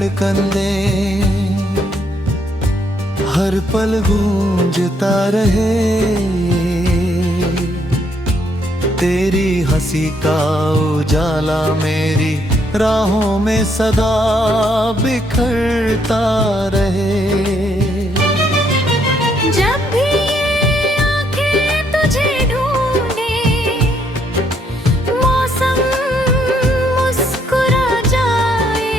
धड़कन दे, हर पल गूंजता रहे। तेरी हंसी का उजाला मेरी राहों में सदा बिखरता रहे। जब भी ये आँखें तुझे ढूंढे, मौसम मुस्कुरा जाए।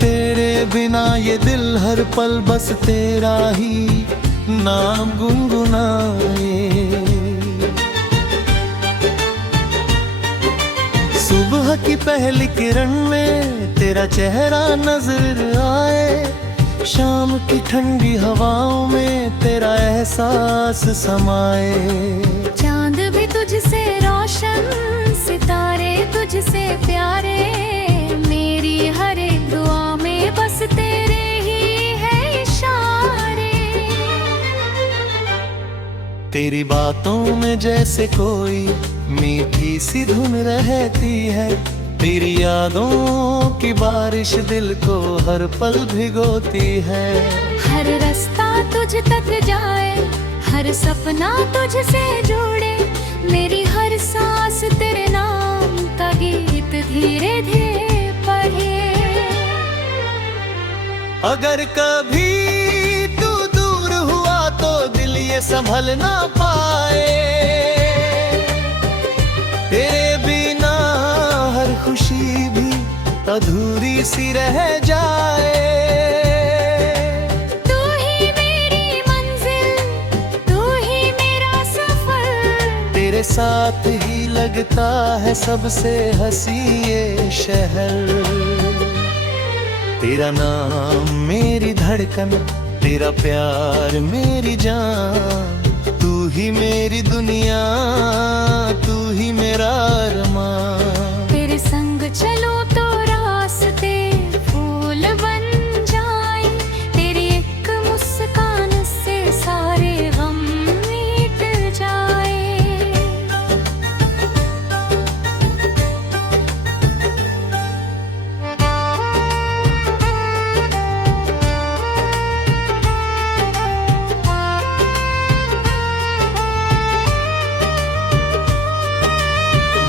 तेरे बिना ये दिल हर पल बस तेरा ही नाम गुनगुनाए। सुबह की पहली किरण में तेरा चेहरा नजर आए, शाम की ठंडी हवाओं में तेरा एहसास समाए। चांद भी तुझसे रोशन, सितारे तुझसे प्यारे, मेरी हर एक दुआ में बस तेरे ही है इशारे। तेरी बातों में जैसे कोई मीठी सी धुन रहती है, तेरी यादों की बारिश दिल को हर पल भिगोती है। हर रास्ता तुझ तक जाए, हर सपना तुझसे जुड़े, मेरी हर सांस तेरे नाम का गीत धीरे धीरे पढ़े। अगर कभी तू दूर हुआ तो दिल ये संभल ना पाए। तेरे बिना हर खुशी भी अधूरी सी रह जाए। तू ही मेरी मंजिल, तू ही मेरा सफर, तेरे साथ ही लगता है सबसे हंसी ये शहर। तेरा नाम मेरी धड़कन, तेरा प्यार मेरी जान, तू ही मेरी दुनिया, तू ही मेरा अरमान। तेरे संग चलो तो रास्ते फूल बन जाए, तेरी एक मुस्कान से सारे गम मिट जाए।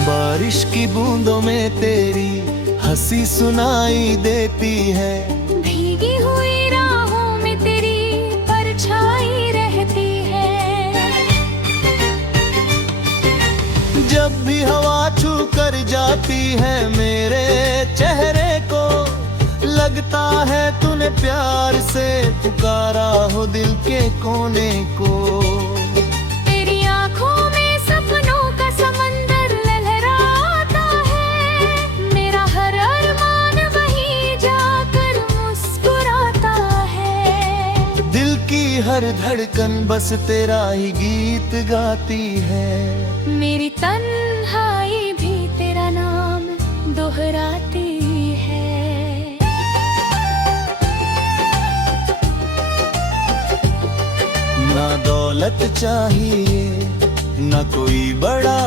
बारिश की बूंदों में तेरी हंसी सुनाई देती है, भीगी हुई राहों में तेरी परछाई रहती है। जब भी हवा छू कर जाती है मेरे चेहरे को, लगता है तूने प्यार से पुकारा हो दिल के कोने को। तेरी आँखों में सपनों का समंदर लहराता है, मेरा हर अरमान वहीं जाकर मुस्कुराता है। दिल की हर धड़कन बस तेरा ही गीत गाती है। मेरी तन्हाई भी तेरा नाम दोहराती है। ना दौलत चाहिए ना कोई बड़ा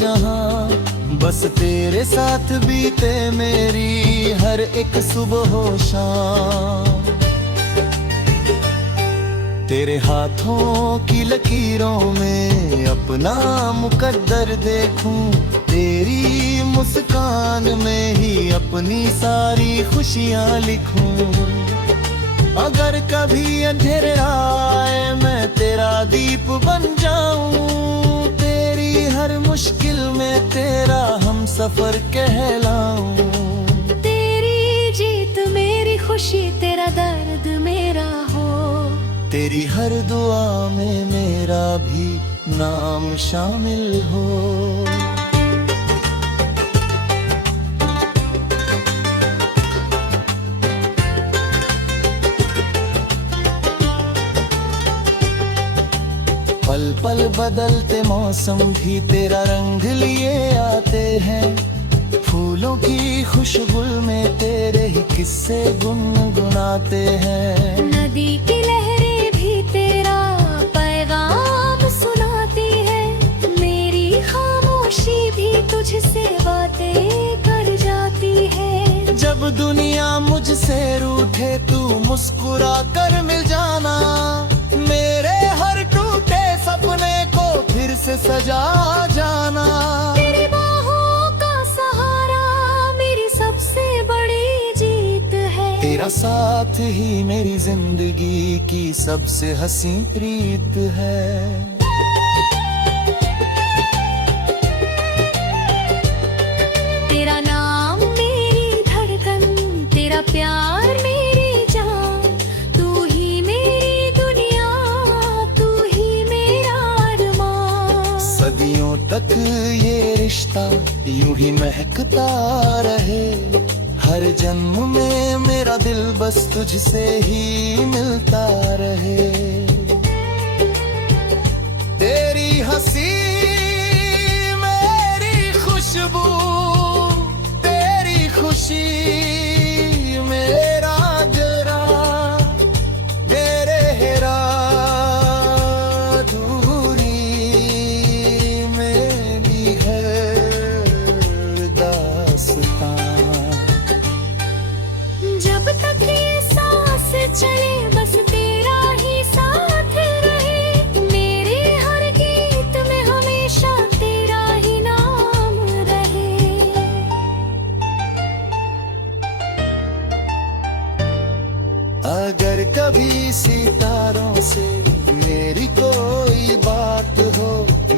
जहां, बस तेरे साथ बीते मेरी हर एक सुबह हो शाम। तेरे हाथों की लकीरों में अपना मुकद्दर देखूं, तेरी मुस्कान में ही अपनी सारी खुशियां लिखूं। अगर कभी अंधेरे आए मैं तेरा दीप बन जाऊं, तेरी हर मुश्किल में तेरा हम सफर कहलाऊं। तेरी जीत मेरी खुशी, तेरा दर्द मेरा हो, तेरी हर दुआ में मेरा भी नाम शामिल हो। पल पल बदलते मौसम भी तेरा रंग लिए आते हैं, फूलों की खुशबू में तेरे ही किस्से गुनगुनाते हैं। नदी की लहरें भी तेरा पैगाम सुनाती है, मेरी खामोशी भी तुझसे बातें कर जाती है। जब दुनिया मुस्कुरा कर मिल जाना, मेरे हर टूटे सपने को फिर से सजा जाना। तेरी बाहों का सहारा मेरी सबसे बड़ी जीत है, तेरा साथ ही मेरी जिंदगी की सबसे हंसी प्रीत है। तेरा नाम मेरी धड़कन, तेरा प्यार मेरी जान, तू ही मेरी दुनिया, तू ही मेरा अरमान। सदियों तक ये रिश्ता यूं ही महकता रहे, हर जन्म में मेरा दिल बस तुझसे ही मिलता रहे। तेरी हंसी मेरी खुशबू, तेरी खुशी मेरा जरा, मेरे हेरा दूरी मेरी है दास्तां। जब तक ये सांस चले बस तेरा ही साथ रहे, मेरे हर गीत में हमेशा तेरा ही नाम रहे। अगर कभी सितारों से मेरी कोई बात हो,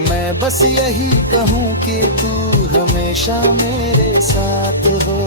मैं बस यही कहूँ कि तू हमेशा मेरे साथ हो।